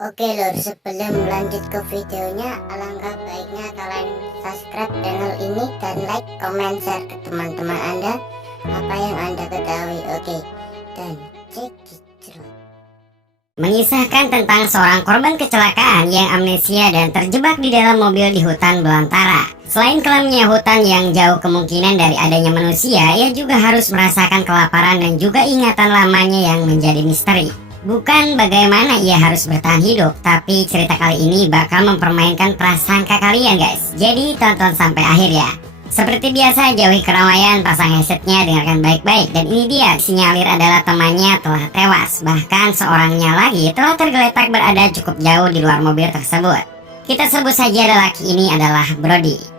Oke lor, sebelum lanjut ke videonya, alangkah baiknya kalian subscribe channel ini dan like, comment, share ke teman-teman Anda apa yang Anda ketahui. Oke, dan cek cerot. Mengisahkan tentang seorang korban kecelakaan yang amnesia dan terjebak di dalam mobil di hutan belantara. Selain kelamnya hutan yang jauh kemungkinan dari adanya manusia, ia juga harus merasakan kelaparan dan juga ingatan lamanya yang menjadi misteri. Bukan bagaimana ia harus bertahan hidup, tapi cerita kali ini bakal mempermainkan prasangka kalian guys. Jadi tonton sampai akhir ya. Seperti biasa, jauhi keramaian, pasang headsetnya, dengarkan baik-baik. Dan ini dia, sinyalir adalah temannya telah tewas. Bahkan seorangnya lagi telah tergeletak berada cukup jauh di luar mobil tersebut. Kita sebut saja lelaki ini adalah Brody.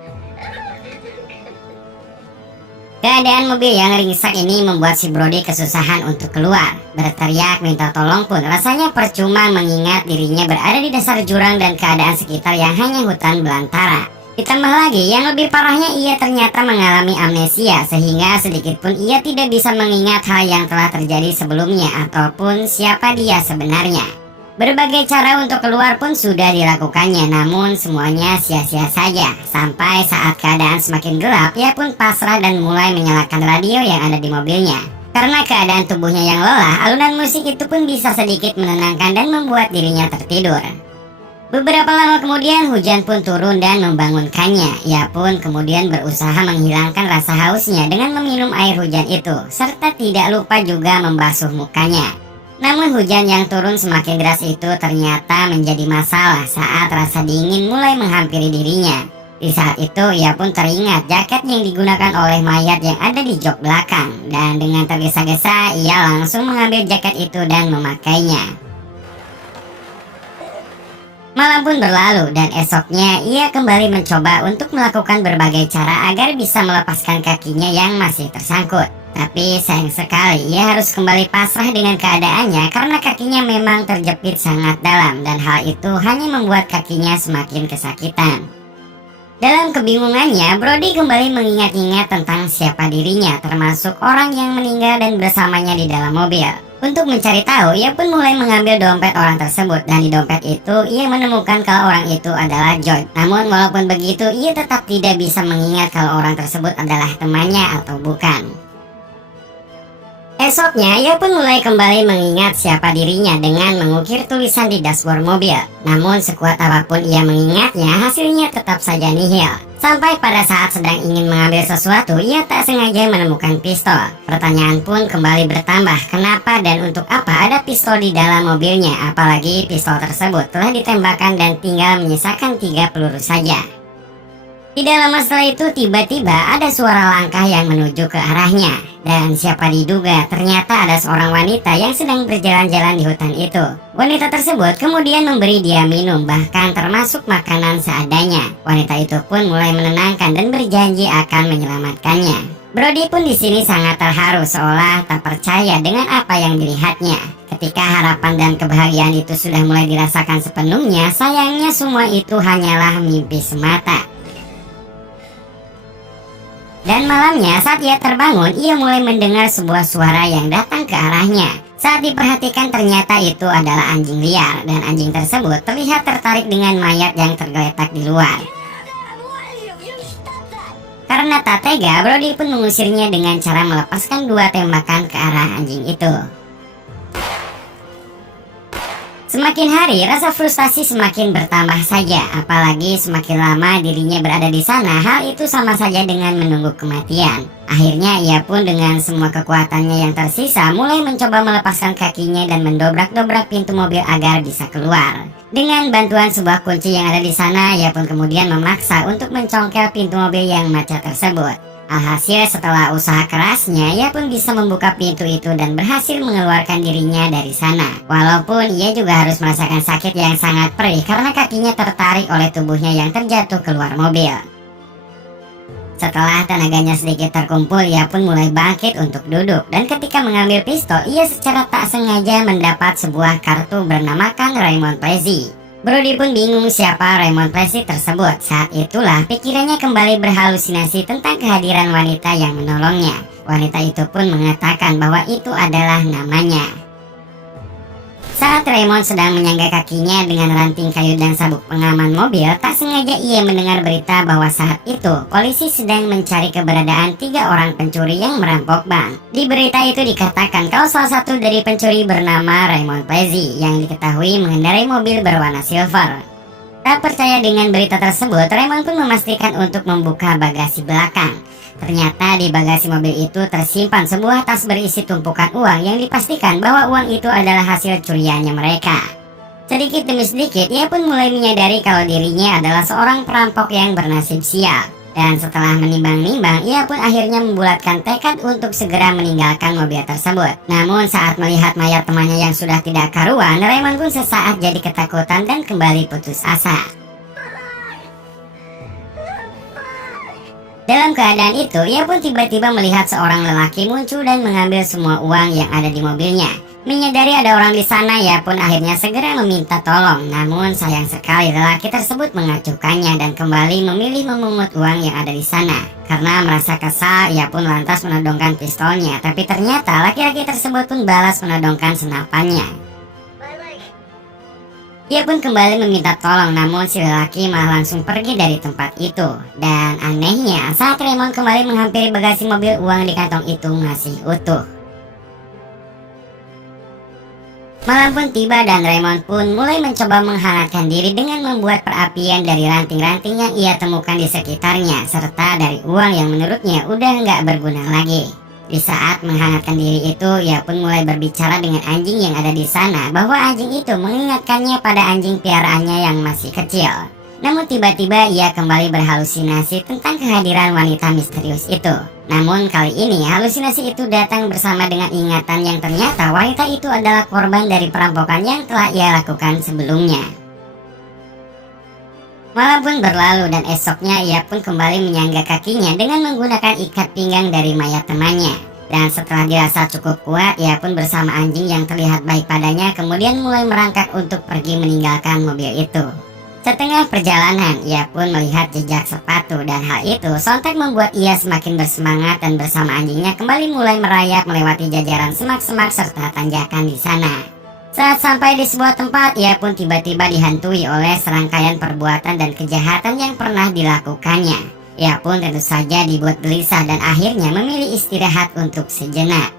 Keadaan mobil yang ringsek ini membuat si Brody kesusahan untuk keluar. Berteriak minta tolong pun rasanya percuma mengingat dirinya berada di dasar jurang dan keadaan sekitar yang hanya hutan belantara. Ditambah lagi yang lebih parahnya, ia ternyata mengalami amnesia sehingga sedikit pun ia tidak bisa mengingat hal yang telah terjadi sebelumnya ataupun siapa dia sebenarnya. Berbagai cara untuk keluar pun sudah dilakukannya, namun semuanya sia-sia saja. Sampai saat keadaan semakin gelap, ia pun pasrah dan mulai menyalakan radio yang ada di mobilnya. Karena keadaan tubuhnya yang lelah, alunan musik itu pun bisa sedikit menenangkan dan membuat dirinya tertidur. Beberapa lama kemudian hujan pun turun dan membangunkannya. Ia pun kemudian berusaha menghilangkan rasa hausnya dengan meminum air hujan itu, serta tidak lupa juga membasuh mukanya. Namun hujan yang turun semakin deras itu ternyata menjadi masalah saat rasa dingin mulai menghampiri dirinya. Di saat itu ia pun teringat jaket yang digunakan oleh mayat yang ada di jok belakang. Dan dengan tergesa-gesa ia langsung mengambil jaket itu dan memakainya. Malam pun berlalu dan esoknya ia kembali mencoba untuk melakukan berbagai cara agar bisa melepaskan kakinya yang masih tersangkut. Tapi sayang sekali ia harus kembali pasrah dengan keadaannya karena kakinya memang terjepit sangat dalam dan hal itu hanya membuat kakinya semakin kesakitan. Dalam kebingungannya, Brody kembali mengingat-ingat tentang siapa dirinya, termasuk orang yang meninggal dan bersamanya di dalam mobil. Untuk mencari tahu, ia pun mulai mengambil dompet orang tersebut dan di dompet itu ia menemukan kalau orang itu adalah Joy. Namun walaupun begitu, ia tetap tidak bisa mengingat kalau orang tersebut adalah temannya atau bukan. Esoknya, ia pun mulai kembali mengingat siapa dirinya dengan mengukir tulisan di dashboard mobil. Namun sekuat apapun ia mengingatnya, hasilnya tetap saja nihil. Sampai pada saat sedang ingin mengambil sesuatu, ia tak sengaja menemukan pistol. Pertanyaan pun kembali bertambah, kenapa dan untuk apa ada pistol di dalam mobilnya, apalagi pistol tersebut telah ditembakkan dan tinggal menyisakan 3 peluru saja. Tidak lama setelah itu tiba-tiba ada suara langkah yang menuju ke arahnya. Dan siapa diduga ternyata ada seorang wanita yang sedang berjalan-jalan di hutan itu. Wanita tersebut kemudian memberi dia minum, bahkan termasuk makanan seadanya. Wanita itu pun mulai menenangkan dan berjanji akan menyelamatkannya. Brody pun di sini sangat terharu seolah tak percaya dengan apa yang dilihatnya. Ketika harapan dan kebahagiaan itu sudah mulai dirasakan sepenuhnya, sayangnya semua itu hanyalah mimpi semata. Dan malamnya saat ia terbangun, ia mulai mendengar sebuah suara yang datang ke arahnya. Saat diperhatikan ternyata itu adalah anjing liar, dan anjing tersebut terlihat tertarik dengan mayat yang tergeletak di luar. Karena tak tega, Brody pun mengusirnya dengan cara melepaskan 2 tembakan ke arah anjing itu. Semakin hari, rasa frustasi semakin bertambah saja. Apalagi semakin lama dirinya berada di sana, hal itu sama saja dengan menunggu kematian. Akhirnya ia pun dengan semua kekuatannya yang tersisa mulai mencoba melepaskan kakinya dan mendobrak-dobrak pintu mobil agar bisa keluar. Dengan bantuan sebuah kunci yang ada di sana, ia pun kemudian memaksa untuk mencongkel pintu mobil yang macet tersebut. Alhasil setelah usaha kerasnya, ia pun bisa membuka pintu itu dan berhasil mengeluarkan dirinya dari sana. Walaupun ia juga harus merasakan sakit yang sangat perih karena kakinya tertarik oleh tubuhnya yang terjatuh keluar mobil. Setelah tenaganya sedikit terkumpul, ia pun mulai bangkit untuk duduk. Dan ketika mengambil pistol, ia secara tak sengaja mendapat sebuah kartu bernamakan Raymond Plessy. Brody pun bingung siapa Raymond Plessy tersebut. Saat itulah pikirannya kembali berhalusinasi tentang kehadiran wanita yang menolongnya. Wanita itu pun mengatakan bahwa itu adalah namanya. Saat Raymond sedang menyangga kakinya dengan ranting kayu dan sabuk pengaman mobil, tak sengaja ia mendengar berita bahwa saat itu polisi sedang mencari keberadaan 3 orang pencuri yang merampok bank. Di berita itu dikatakan kalau salah satu dari pencuri bernama Raymond Plessy yang diketahui mengendarai mobil berwarna silver. Tak percaya dengan berita tersebut, Raymond pun memastikan untuk membuka bagasi belakang. Ternyata di bagasi mobil itu tersimpan sebuah tas berisi tumpukan uang yang dipastikan bahwa uang itu adalah hasil curiannya mereka. Sedikit demi sedikit, ia pun mulai menyadari kalau dirinya adalah seorang perampok yang bernasib sial. Dan setelah menimbang-nimbang, ia pun akhirnya membulatkan tekad untuk segera meninggalkan mobil tersebut. Namun saat melihat mayat temannya yang sudah tidak karuan, Raymond pun sesaat jadi ketakutan dan kembali putus asa. Dalam keadaan itu, ia pun tiba-tiba melihat seorang lelaki muncul dan mengambil semua uang yang ada di mobilnya. Menyadari ada orang di sana, ia pun akhirnya segera meminta tolong. Namun sayang sekali lelaki tersebut mengacuhkannya dan kembali memilih memungut uang yang ada di sana. Karena merasa kesal, ia pun lantas menodongkan pistolnya. Tapi ternyata laki-laki tersebut pun balas menodongkan senapannya. Ia pun kembali meminta tolong, namun si lelaki malah langsung pergi dari tempat itu. Dan anehnya, saat Raymond kembali menghampiri bagasi mobil, uang di kantong itu masih utuh. Malam pun tiba dan Raymond pun mulai mencoba menghangatkan diri dengan membuat perapian dari ranting-ranting yang ia temukan di sekitarnya, serta dari uang yang menurutnya udah nggak berguna lagi. Di saat menghangatkan diri itu, ia pun mulai berbicara dengan anjing yang ada di sana bahwa anjing itu mengingatkannya pada anjing piaraannya yang masih kecil. Namun tiba-tiba ia kembali berhalusinasi tentang kehadiran wanita misterius itu. Namun kali ini halusinasi itu datang bersama dengan ingatan yang ternyata wanita itu adalah korban dari perampokan yang telah ia lakukan sebelumnya. Malam pun berlalu dan esoknya ia pun kembali menyangga kakinya dengan menggunakan ikat pinggang dari mayat temannya. Dan setelah dirasa cukup kuat, ia pun bersama anjing yang terlihat baik padanya kemudian mulai merangkak untuk pergi meninggalkan mobil itu. Setengah perjalanan, ia pun melihat jejak sepatu dan hal itu sontak membuat ia semakin bersemangat dan bersama anjingnya kembali mulai merayap melewati jajaran semak-semak serta tanjakan di sana. Saat sampai di sebuah tempat, ia pun tiba-tiba dihantui oleh serangkaian perbuatan dan kejahatan yang pernah dilakukannya. Ia pun tentu saja dibuat gelisah dan akhirnya memilih istirahat untuk sejenak.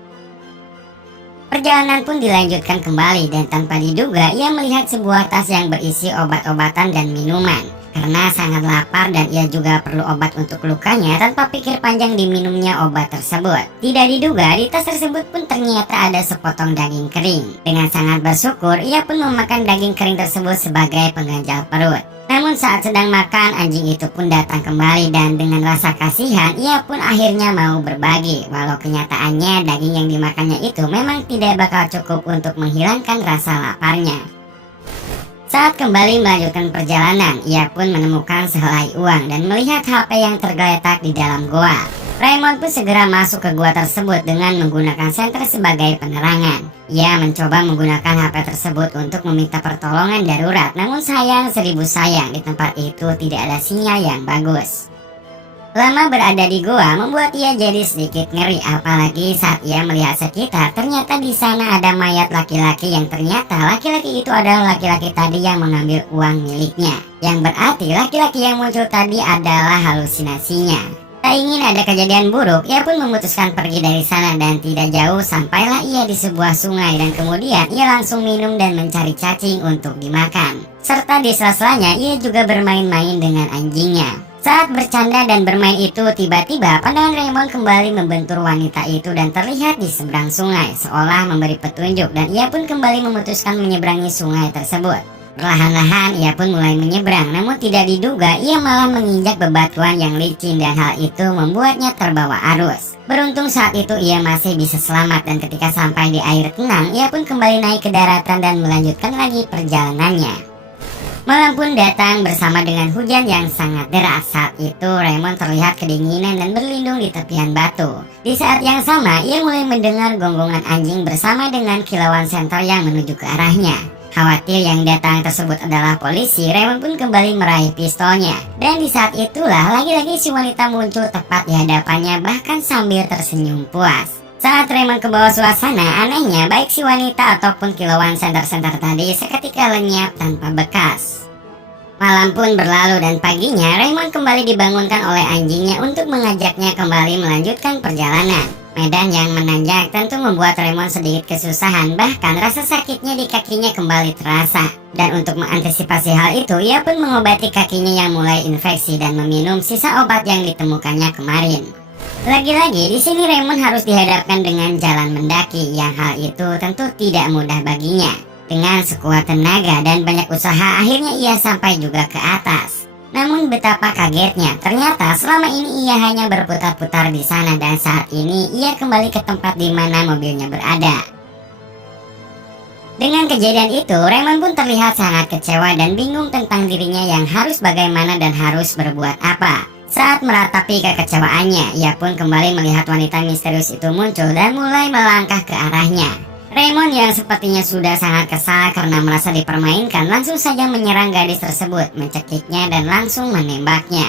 Perjalanan pun dilanjutkan kembali dan tanpa diduga ia melihat sebuah tas yang berisi obat-obatan dan minuman. Karena sangat lapar dan ia juga perlu obat untuk lukanya, tanpa pikir panjang diminumnya obat tersebut. Tidak diduga di tas tersebut pun ternyata ada sepotong daging kering. Dengan sangat bersyukur ia pun memakan daging kering tersebut sebagai pengganjal perut. Namun saat sedang makan, anjing itu pun datang kembali dan dengan rasa kasihan ia pun akhirnya mau berbagi. Walau kenyataannya daging yang dimakannya itu memang tidak bakal cukup untuk menghilangkan rasa laparnya. Saat kembali melanjutkan perjalanan, ia pun menemukan sehelai uang dan melihat HP yang tergeletak di dalam goa. Raymond pun segera masuk ke gua tersebut dengan menggunakan senter sebagai penerangan. Ia mencoba menggunakan HP tersebut untuk meminta pertolongan darurat, namun sayang seribu sayang di tempat itu tidak ada sinyal yang bagus. Lama berada di goa membuat ia jadi sedikit ngeri, apalagi saat ia melihat sekitar. Ternyata di sana ada mayat laki-laki yang ternyata laki-laki itu adalah laki-laki tadi yang mengambil uang miliknya. Yang berarti laki-laki yang muncul tadi adalah halusinasinya. Tak ingin ada kejadian buruk, ia pun memutuskan pergi dari sana dan tidak jauh sampailah ia di sebuah sungai dan kemudian ia langsung minum dan mencari cacing untuk dimakan. Serta di sela-selanya ia juga bermain-main dengan anjingnya. Saat bercanda dan bermain itu, tiba-tiba pandangan Raymond kembali membentur wanita itu dan terlihat di seberang sungai, seolah memberi petunjuk dan ia pun kembali memutuskan menyeberangi sungai tersebut. Perlahan-lahan ia pun mulai menyeberang, namun tidak diduga ia malah menginjak bebatuan yang licin dan hal itu membuatnya terbawa arus. Beruntung saat itu ia masih bisa selamat dan ketika sampai di air tenang, ia pun kembali naik ke daratan dan melanjutkan lagi perjalanannya. Malam pun datang bersama dengan hujan yang sangat deras. Saat itu Raymond terlihat kedinginan dan berlindung di tepian batu. Di saat yang sama ia mulai mendengar gonggongan anjing bersama dengan kilauan senter yang menuju ke arahnya. Khawatir yang datang tersebut adalah polisi, Raymond pun kembali meraih pistolnya. Dan di saat itulah lagi-lagi si wanita muncul tepat di hadapannya bahkan sambil tersenyum puas. Saat Raymond ke bawah suasana, anehnya baik si wanita ataupun kilauan senter-senter tadi seketika lenyap tanpa bekas. Malam pun berlalu dan paginya Raymond kembali dibangunkan oleh anjingnya untuk mengajaknya kembali melanjutkan perjalanan. Medan yang menanjak tentu membuat Raymond sedikit kesusahan, bahkan rasa sakitnya di kakinya kembali terasa. Dan untuk mengantisipasi hal itu, ia pun mengobati kakinya yang mulai infeksi dan meminum sisa obat yang ditemukannya kemarin. Lagi-lagi di sini Raymond harus dihadapkan dengan jalan mendaki yang hal itu tentu tidak mudah baginya. Dengan sekuat tenaga dan banyak usaha akhirnya ia sampai juga ke atas. Namun betapa kagetnya, ternyata selama ini ia hanya berputar-putar di sana dan saat ini ia kembali ke tempat di mana mobilnya berada. Dengan kejadian itu, Raymond pun terlihat sangat kecewa dan bingung tentang dirinya yang harus bagaimana dan harus berbuat apa. Saat meratapi kekecewaannya, ia pun kembali melihat wanita misterius itu muncul dan mulai melangkah ke arahnya. Raymond yang sepertinya sudah sangat kesal karena merasa dipermainkan langsung saja menyerang gadis tersebut, mencekiknya dan langsung menembaknya.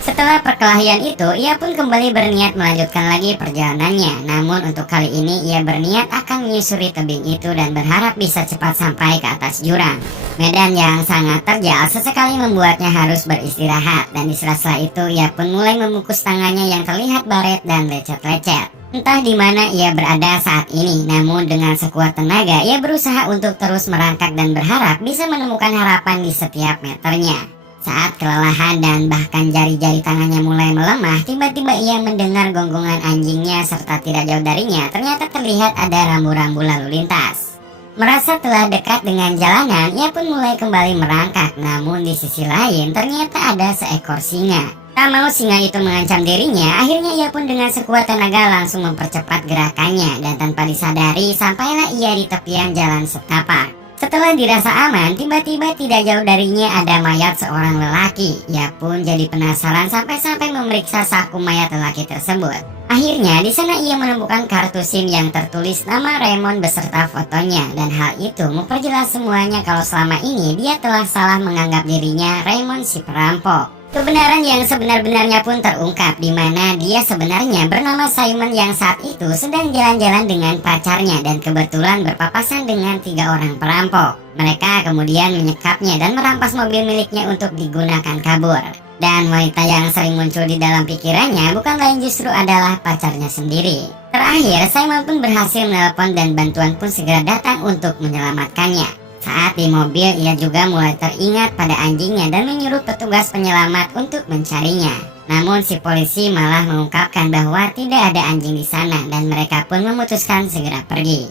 Setelah perkelahian itu, ia pun kembali berniat melanjutkan lagi perjalanannya. Namun untuk kali ini ia berniat akan menyusuri tebing itu dan berharap bisa cepat sampai ke atas jurang. Medan yang sangat terjal sesekali membuatnya harus beristirahat, dan di sela-sela itu ia pun mulai membungkus tangannya yang terlihat baret dan lecet-lecet. Entah di mana ia berada saat ini, namun dengan sekuat tenaga ia berusaha untuk terus merangkak dan berharap bisa menemukan harapan di setiap meternya. Saat kelelahan dan bahkan jari-jari tangannya mulai melemah, tiba-tiba ia mendengar gonggongan anjingnya serta tidak jauh darinya ternyata terlihat ada rambu-rambu lalu lintas. Merasa telah dekat dengan jalanan, ia pun mulai kembali merangkak, namun di sisi lain ternyata ada seekor singa. Tak mau singa itu mengancam dirinya, akhirnya ia pun dengan sekuat tenaga langsung mempercepat gerakannya dan tanpa disadari sampailah ia di tepian jalan setapak. Setelah dirasa aman, tiba-tiba tidak jauh darinya ada mayat seorang lelaki. Ia pun jadi penasaran sampai-sampai memeriksa saku mayat lelaki tersebut. Akhirnya di sana ia menemukan kartu SIM yang tertulis nama Raymond beserta fotonya, dan hal itu memperjelas semuanya kalau selama ini dia telah salah menganggap dirinya Raymond si perampok. Kebenaran yang sebenar-benarnya pun terungkap, di mana dia sebenarnya bernama Simon yang saat itu sedang jalan-jalan dengan pacarnya dan kebetulan berpapasan dengan 3 orang perampok. Mereka kemudian menyekapnya dan merampas mobil miliknya untuk digunakan kabur. Dan wanita yang sering muncul di dalam pikirannya bukan lain justru adalah pacarnya sendiri. Terakhir, Simon pun berhasil menelpon dan bantuan pun segera datang untuk menyelamatkannya. Saat di mobil, ia juga mulai teringat pada anjingnya dan menyuruh petugas penyelamat untuk mencarinya. Namun si polisi malah mengungkapkan bahwa tidak ada anjing di sana dan mereka pun memutuskan segera pergi.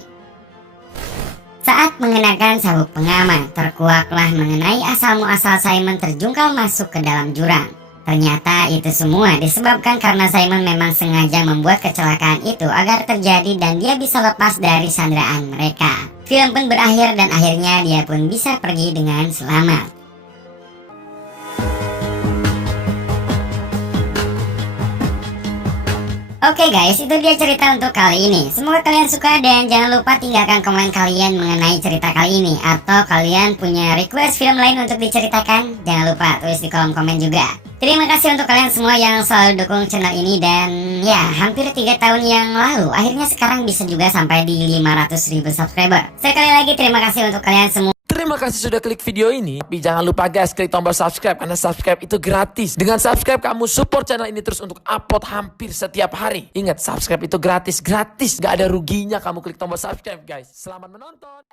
Saat mengenakan sabuk pengaman, terkuaklah mengenai asal-muasal Simon terjungkal masuk ke dalam jurang. Ternyata itu semua disebabkan karena Simon memang sengaja membuat kecelakaan itu agar terjadi dan dia bisa lepas dari sandraan mereka. Film pun berakhir dan akhirnya dia pun bisa pergi dengan selamat. Oke guys, itu dia cerita untuk kali ini. Semoga kalian suka dan jangan lupa tinggalkan komen kalian mengenai cerita kali ini. Atau kalian punya request film lain untuk diceritakan, jangan lupa tulis di kolom komen juga. Terima kasih untuk kalian semua yang selalu dukung channel ini. Dan ya, hampir 3 tahun yang lalu akhirnya sekarang bisa juga sampai di 500.000 subscriber. Sekali lagi terima kasih untuk kalian semua. Terima kasih sudah klik video ini. Tapi jangan lupa guys, klik tombol subscribe karena subscribe itu gratis. Dengan subscribe kamu support channel ini terus untuk upload hampir setiap hari. Ingat, subscribe itu gratis. Gak ada ruginya kamu klik tombol subscribe guys. Selamat menonton.